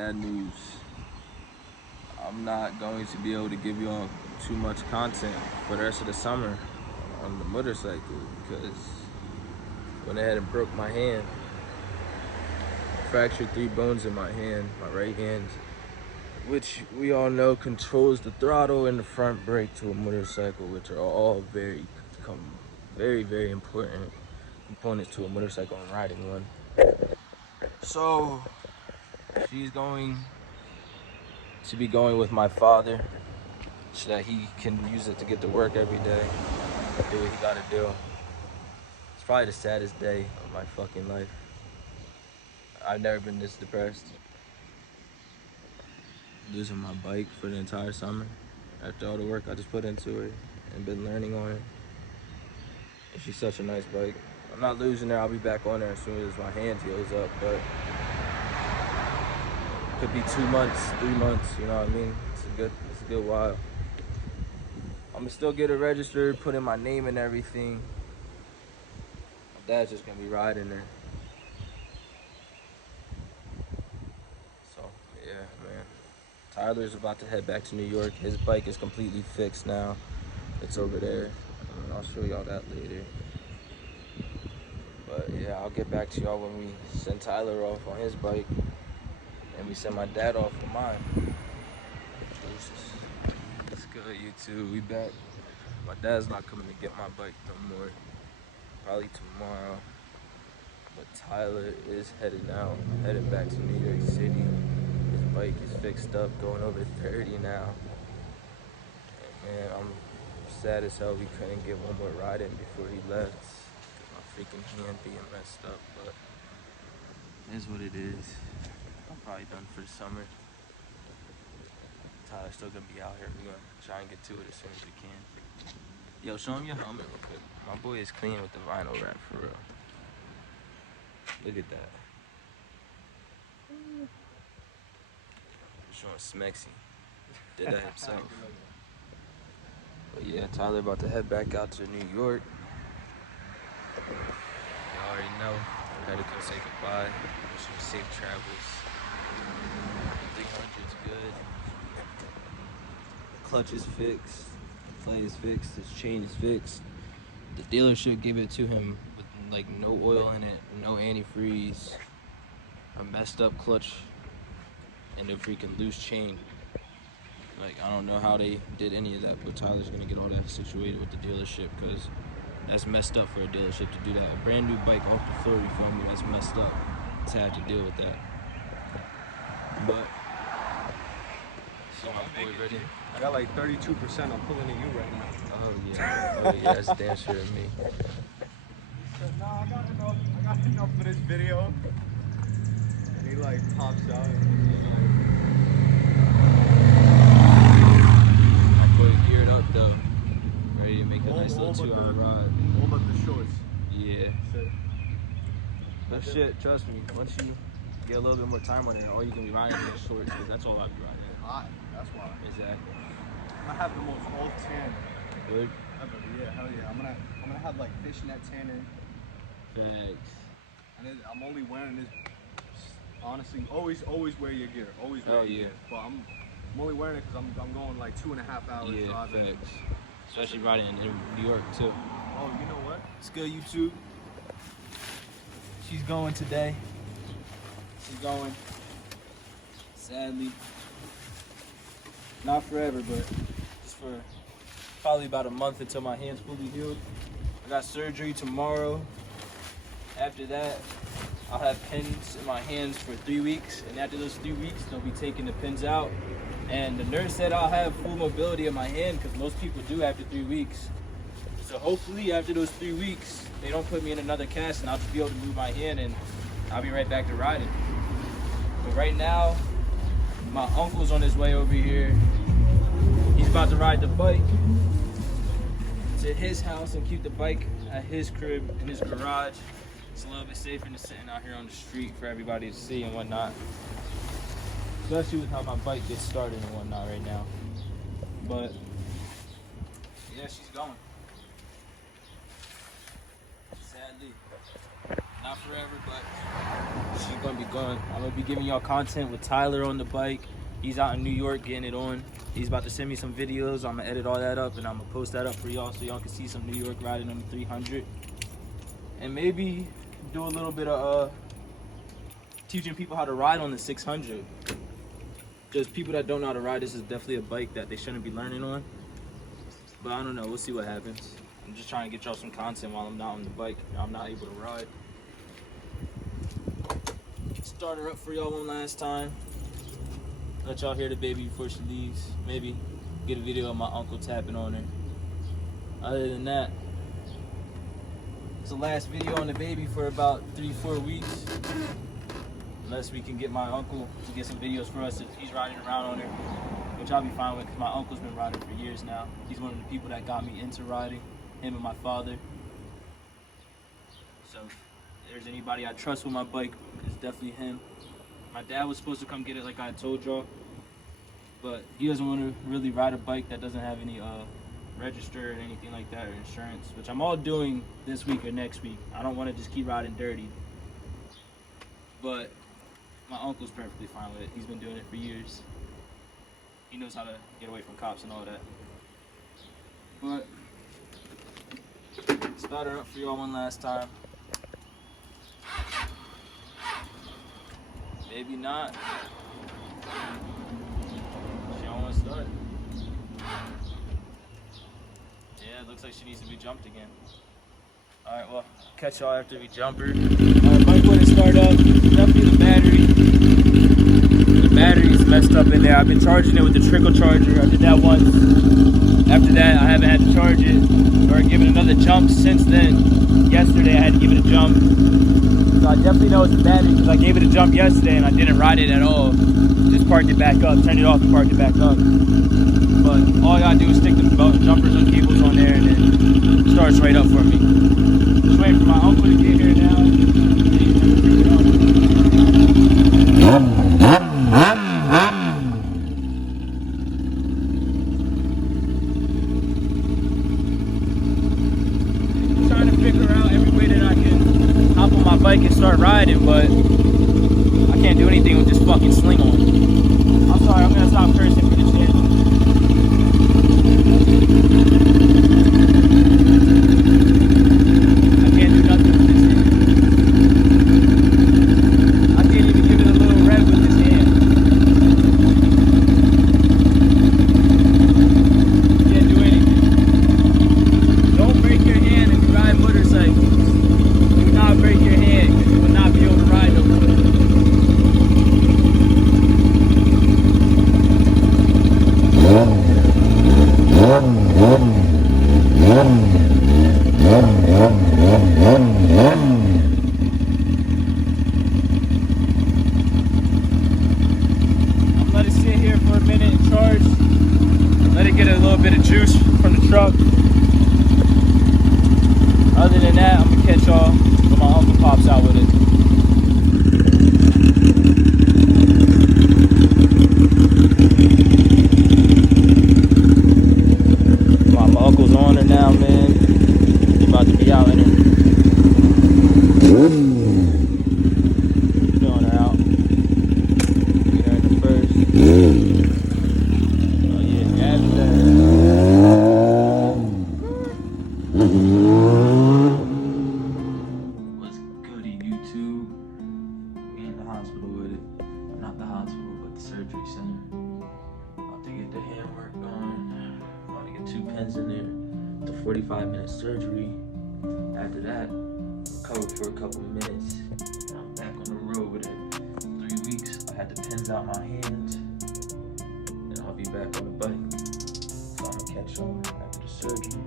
bad news. I'm not going to be able to give you all too much content for the rest of the summer on the motorcycle because went ahead and broke my hand. Fractured 3 bones in my hand, my right hand, which we all know controls the throttle and the front brake to a motorcycle, which are all very important components to a motorcycle and riding one. So she's going to be going with my father so that he can use it to get to work every day, do what he gotta do. It's probably the saddest day of my fucking life. I've never been this depressed. Losing my bike for the entire summer after all the work I just put into it and been learning on it. And she's such a nice bike. I'm not losing her. I'll be back on her as soon as my hand heals up, but it could be 2 months, 3 months, you know what I mean? It's a good while. I'm gonna still get it registered, put in my name and everything. My dad's just gonna be riding her. So, yeah, man. Tyler's about to head back to New York. His bike is completely fixed now. It's over there. I'll show y'all that later. But yeah, I'll get back to y'all when we send Tyler off on his bike and we send my dad off on mine. It's good, YouTube. We back. My dad's not coming to get my bike no more. Probably tomorrow. But Tyler is headed out, headed back to New York City. His bike is fixed up, going over 30 now. And man, I'm sad as hell we couldn't get one more ride in before he left. My freaking hand being messed up, but it is what it is. I'm probably done for the summer. Tyler's still gonna be out here. We're gonna try and get to it as soon as we can. Yo, show him your helmet real quick. My boy is clean with the vinyl wrap for real. Look at that. Showing Smexy. Did that himself. But yeah, Tyler about to head back out to New York. You already know. I had to come say goodbye. Wish him safe travels. 300 is good. The clutch is fixed. The play is fixed. His chain is fixed. The dealership gave it to him with like no oil in it, no antifreeze, a messed up clutch, and a freaking loose chain. Like, I don't know how they did any of that, but Tyler's gonna get all that situated with the dealership because that's messed up for a dealership to do that. A brand new bike off the floor, you feel me? That's messed up to have to deal with that. But, see my boy ready? I got like 32%. I'm pulling at you right now. Oh yeah, that's damn sure of me. He said, nah, I got enough for this video. And he like pops out and he's like, Geared up though, ready to make a nice little 2-hour ride. All but the shorts. Yeah. But shit, trust me, once you get a little bit more time on it, all you can be riding is shorts, because that's all I'll be riding. Hot, that's why. Exactly. I have the most old tan Good? ever. Yeah, hell yeah. I'm gonna have like fishnet tanner. Thanks. And then I'm only wearing this. Honestly, always wear your gear. Always wear Oh your yeah. gear. But I'm only wearing it because I'm going like 2.5 hours Yeah, driving. thanks. Especially riding in New York too. Oh, you know what? It's good, YouTube. She's going today. She's going. Sadly. Not forever, but just for probably about a month until my hand's fully healed. I got surgery tomorrow. After that, I'll have pins in my hands for 3 weeks. And after those 3 weeks, they'll be taking the pins out. And the nurse said I'll have full mobility in my hand because most people do after 3 weeks. So hopefully after those 3 weeks, they don't put me in another cast and I'll just be able to move my hand and I'll be right back to riding. But right now, my uncle's on his way over here. He's about to ride the bike to his house and keep the bike at his crib in his garage. It's a little bit safer than sitting out here on the street for everybody to see and whatnot. Especially with how my bike gets started and whatnot right now. But yeah, she's going. Sadly. Not forever, but she's gonna be gone. I'm gonna be giving y'all content with Tyler on the bike. He's out in New York getting it on. He's about to send me some videos. I'm gonna edit all that up and I'm gonna post that up for y'all so y'all can see some New York riding on the 300. And maybe do a little bit of teaching people how to ride on the 600. Just people that don't know how to ride, this is definitely a bike that they shouldn't be learning on. But I don't know, we'll see what happens. I'm just trying to get y'all some content while I'm not on the bike. I'm not able to ride. Start her up for y'all one last time. Let y'all hear the baby before she leaves. Maybe get a video of my uncle tapping on her. Other than that, it's the last video on the baby for about 3-4 weeks. Unless we can get my uncle to get some videos for us if he's riding around on her, which I'll be fine with because my uncle's been riding for years now. He's one of the people that got me into riding, him and my father. So if there's anybody I trust with my bike, it's definitely him. My dad was supposed to come get it like I told y'all, but he doesn't want to really ride a bike that doesn't have any register or anything like that or insurance, which I'm all doing this week or next week. I don't want to just keep riding dirty. But my uncle's perfectly fine with it. He's been doing it for years. He knows how to get away from cops and all that. But start her up for y'all one last time. Maybe not. She don't want to start. Yeah, it looks like she needs to be jumped again. Alright, well, catch y'all after we jump her. Bike wouldn't start up. Definitely the battery. The battery's messed up in there. I've been charging it with the trickle charger. I did that once. After that, I haven't had to charge it or give it another jump since then. Yesterday, I had to give it a jump. So I definitely know it's the battery because I gave it a jump yesterday and I didn't ride it at all. Just parked it back up, turned it off and parked it back up. But all I gotta do is stick the jumpers and cables on there and then it starts right up for me. Just waiting for my uncle to get here now. I'm trying to figure out every way that I can hop on my bike and start riding, but I can't do anything with this fucking sling on. I'm sorry, I'm gonna stop cursing for this channel. I can't do nothing with this hand. I can't even give it a little rev with this hand. Can't do anything. Don't break your hand if you ride motorcycles. Do not break your hand because you will not be able to ride no more. Let it sit here for a minute and charge. Let it get a little bit of juice from the truck. Other than that, I'm gonna catch y'all when my uncle pops out with it. My uncle's on her now, man. He's about to be out in her. Filling her out. Get her in the first. Oh yeah, Gabby's there. What's goody, YouTube? We in the hospital with it. Not the hospital, but the surgery center. About to get the handwork going. About to get 2 pins in there. The 45-minute surgery. After that, recover for a couple minutes. I'm back on the road with it. 3 weeks. I had the pins out my hands. And I'll be back on the bike. So I'm gonna catch y'all after the surgery.